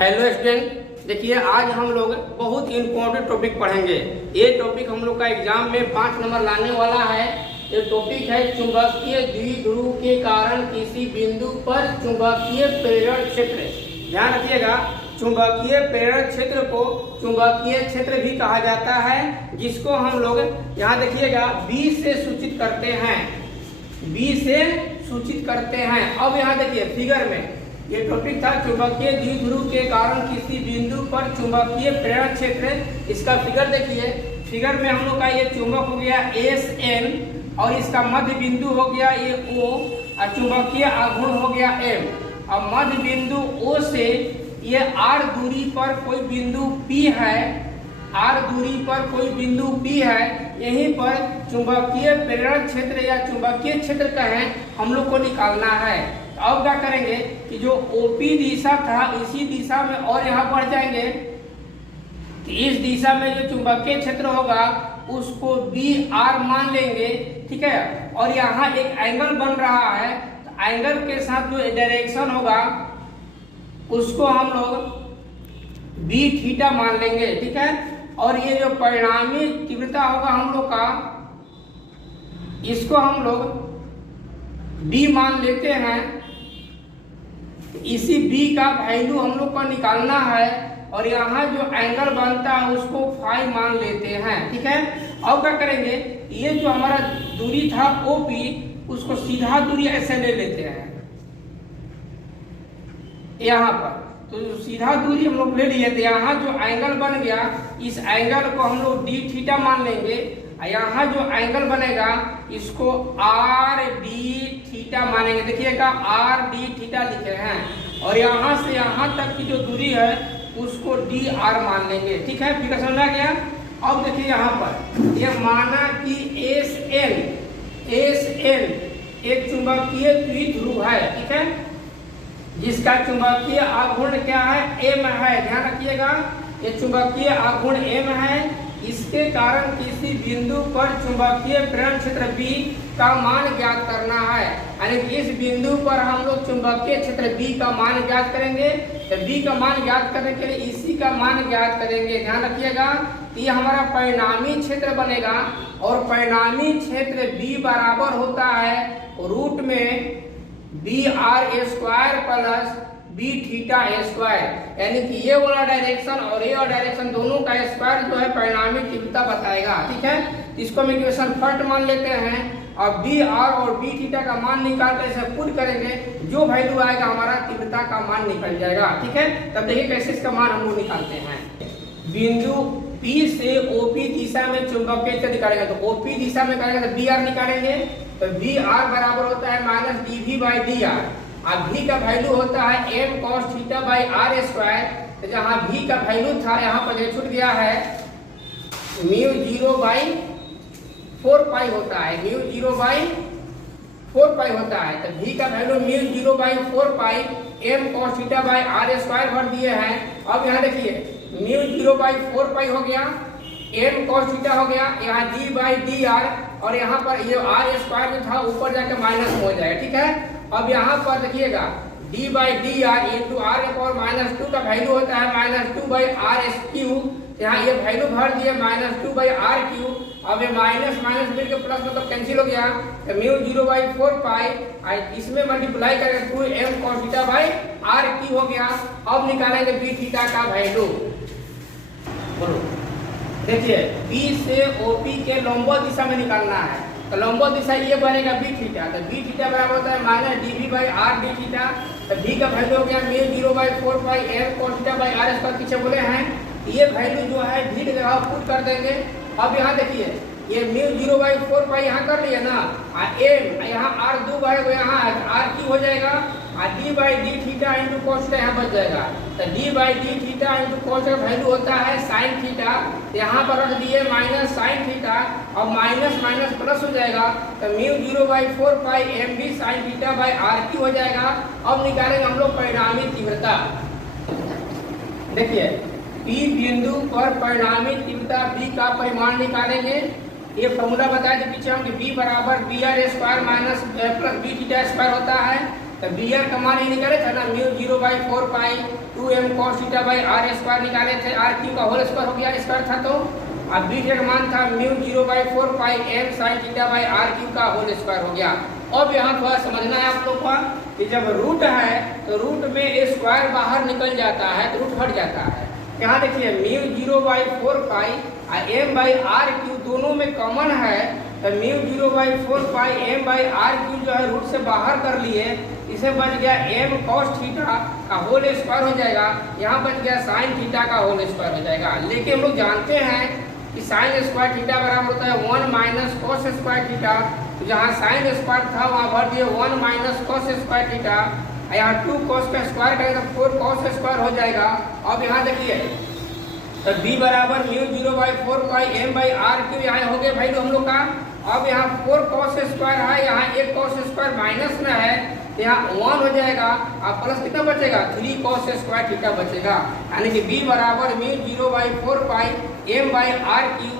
Hello student, देखिए आज हम लोग बहुत इम्पोर्टेंट टॉपिक पढ़ेंगे। ये टॉपिक हम लोग का एग्जाम में 5 नंबर लाने वाला है। ये टॉपिक है चुंबकीय द्विध्रुव के कारण किसी बिंदु पर चुंबकीय प्रेरण क्षेत्र। ध्यान रखिएगा, चुंबकीय प्रेरण क्षेत्र को चुंबकीय क्षेत्र भी कहा जाता है, जिसको हम लोग यहाँ देखिएगा बी से सूचित करते हैं। बी से सूचित करते हैं। अब यहाँ देखिए फिगर में ये टॉपिक था चुंबकीय द्विध्रुव के कारण किसी बिंदु पर चुंबकीय प्रेरण क्षेत्र। इसका फिगर देखिए, फिगर में हम लोग का ये चुंबक हो गया SN और इसका मध्य बिंदु हो गया ये O और चुंबकीय आघूर्ण हो गया M। अब मध्य बिंदु O से ये R दूरी पर कोई बिंदु P है, R दूरी पर कोई बिंदु P है, यहीं पर चुंबकीय प्रेरण क्षेत्र या चुंबकीय क्षेत्र का है हम लोग को निकालना है। अब क्या करेंगे कि जो OP दिशा था इसी दिशा में और यहाँ बढ़ जाएंगे कि इस दिशा में जो चुंबकीय क्षेत्र होगा उसको BR मान लेंगे, ठीक है। और यहाँ एक एंगल बन रहा है, तो एंगल के साथ जो डायरेक्शन होगा उसको हम लोग B थीटा मान लेंगे, ठीक है। और ये जो परिणामी तीव्रता होगा हम लोग का, इसको हम लोग D मान लेते हैं। इसी B का वैल्यू हम लोग को निकालना है और यहाँ जो एंगल बनता है उसको फाई मान लेते हैं, ठीक है। अब क्या करेंगे, ये जो हमारा दूरी था OP उसको सीधा दूरी ऐसे ले लेते हैं यहाँ पर। तो सीधा दूरी हम लोग ले लिए, तो यहाँ जो एंगल बन गया इस एंगल को हम लोग D थीटा मान लेंगे। यहाँ जो एंगल बनेगा इसको RD थीटा मानेंगे। देखिएगा RD थीटा लिखे हैं और यहाँ से यहाँ तक की जो दूरी है उसको DR मान लेंगे, ठीक है। फिर समझा गया। अब देखिए यहाँ पर ये माना कि SL एक चुंबकीय द्विध्रुव है, ठीक है, जिसका चुंबकीय आघूर्ण क्या है, M है। ध्यान रखिएगा, ये चुंबकीय आघूर्ण M है। इसके कारण किसी बिंदु पर चुंबकीय प्रेरण क्षेत्र B का मान ज्ञात करना है। यानी कि इस बिंदु पर हम लोग चुंबकीय क्षेत्र B का मान ज्ञात करेंगे। तो B का मान ज्ञात करने के लिए इसी का मान ज्ञात करेंगे। ध्यान रखिएगा, ये हमारा परिणामी क्षेत्र बनेगा और परिणामी क्षेत्र B बराबर होता है रूट में BR² plus B theta square. यानी कि ये वाला डायरेक्शन और ये वाला डायरेक्शन दोनों का स्क्वायर जो है परिणामी तीव्रता बताएगा, ठीक है। इसको हम इक्वेशन फर्स्ट मान लेते हैं और BR और B थीटा का मान निकाल कर इसे पुट करेंगे, जो वैल्यू आएगा हमारा तीव्रता का मान निकल जाएगा, ठीक है। तब देखिए कैसे इसका मान हम लोग निकालते हैं। बिंदु P से OP दिशा में चुंबकीय क्षेत्र निकालेंगे, तो OP दिशा में करेंगे तो BR निकालेंगे। तो BR बराबर होता है माइनस dV/dr। अब V का वैल्यू होता है M cos theta by R²। तो जहाँ V का वैल्यू था यहाँ पर छूट गया है μ0/4 पाई होता है, μ0/4 होता है। तो V का value μ0/4 pi M cos theta by R² भर दिए हैं। अब यहाँ देखिए μ0/4 हो गया, M cos थीटा हो गया, यहाँ d/dr और यहाँ पर ये R² जो था ऊपर जाकर माइनस हो जाएगा, ठीक है। अब यहाँ पर देखिएगा d/dr इंटू r⁻² का वैल्यू होता है -2/r³। यहाँ ये वैल्यू भर दिए -2/r³। अब ये माइनस माइनस मिलकर प्लस मतलब कैंसिल हो गया, तो μ0/4 पाई इसमें मल्टीप्लाई करके 2m cos theta by r³ हो गया। अब निकालेंगे B थीटा का वैल्यू। बोलो, देखिए B से OP के लंबवत दिशा में निकालना है, तो लंबवत दिशा ये बनेगा B थीटा। तो B थीटा बराबर होता है माइनस dV/r d थीटा। तो B का वैल्यू हो गया μ0/4 pi M cos theta by r² पीछे बोले हैं। ये वैल्यू जो है V की जगह पुट कर देंगे। अब यहाँ देखिए ये μ0/4 पाई यहाँ कर लिया ना, M यहाँ R² है यहाँ r³ हो जाएगा और d/d theta into cos theta यहाँ बच जाएगा। तो d/d थीटा इंटू cos का वैल्यू होता है sin थीटा। यहाँ पर रख दिए माइनस sin थीटा और माइनस माइनस प्लस हो जाएगा, तो μ0/4 पाई M भी sin थीटा बाई r³ हो जाएगा। अब निकालेंगे हम लोग परिणामी तीव्रता। देखिए P बिंदु पर परिणामी तीव्रता B का परिमाण निकालेंगे। ये फॉर्मूला बताया था पीछे हम कि B बराबर BR² minus plus B theta square होता है। तो बी आर का मान ये निकाले थे ना, mu 0/4 pi 2m cos theta by r square निकाले थे, आर क्यू का होल स्क्वायर हो गया स्क्वायर था। तो अब बी का मान था mu 0/4 pi m sin theta by are cube का होल स्क्वायर हो गया। अब यहाँ थोड़ा समझना है आप लोग को कि जब रूट है तो रूट में स्क्वायर बाहर निकल जाता है तो रूट हट जाता है। यहाँ देखिए mu 0/4 pi m by are cube दोनों में कॉमन है, तो mu 0/4 pi m by are cube जो है रूट से बाहर कर लिए, इसे बच गया m cos थीटा का होल स्क्वायर हो जाएगा, यहाँ बच गया sin थीटा का होल स्क्वायर हो जाएगा। लेकिन हम लोग जानते हैं कि sin स्क्वायर थीटा बराबर होता है 1 माइनस cos स्क्वायर थीटा, तो जहाँ sin स्क्वायर था वहाँ भर दिए 1 माइनस cos स्क्वायर थीटा, यहाँ 2 cos का स्क्वायर करेंगे तो 4 cos स्क्वायर हो जाएगा। अब यहाँ देखिए तो b बराबर mu 0/4 pi m by are cube यहाँ हो गए भाई हम लोग का। अब यहाँ 4 cos स्क्वायर है, यहाँ 1 cos स्क्वायर माइनस में है, तो यहाँ 1 हो जाएगा, अब प्लस कितना बचेगा 3 cos स्क्वायर थीटा बचेगा, यानी कि b बराबर mu 0/4 pi m by are cube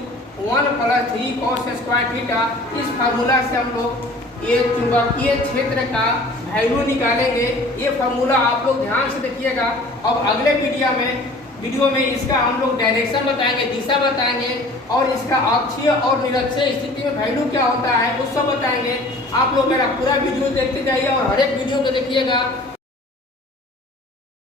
1 plus 3 cos square theta. इस फार्मूला से हम लोग ये चुंबकीय क्षेत्र का वैल्यू निकालेंगे। ये फार्मूला आप लोग ध्यान से देखिएगा। अब अगले वीडियो में इसका हम लोग डायरेक्शन बताएंगे, दिशा बताएंगे, और इसका अक्षीय और निरक्षीय स्थिति में वैल्यू क्या होता है वो सब बताएंगे। आप लोग मेरा पूरा वीडियो देखते जाइए और हर एक वीडियो को देखिएगा।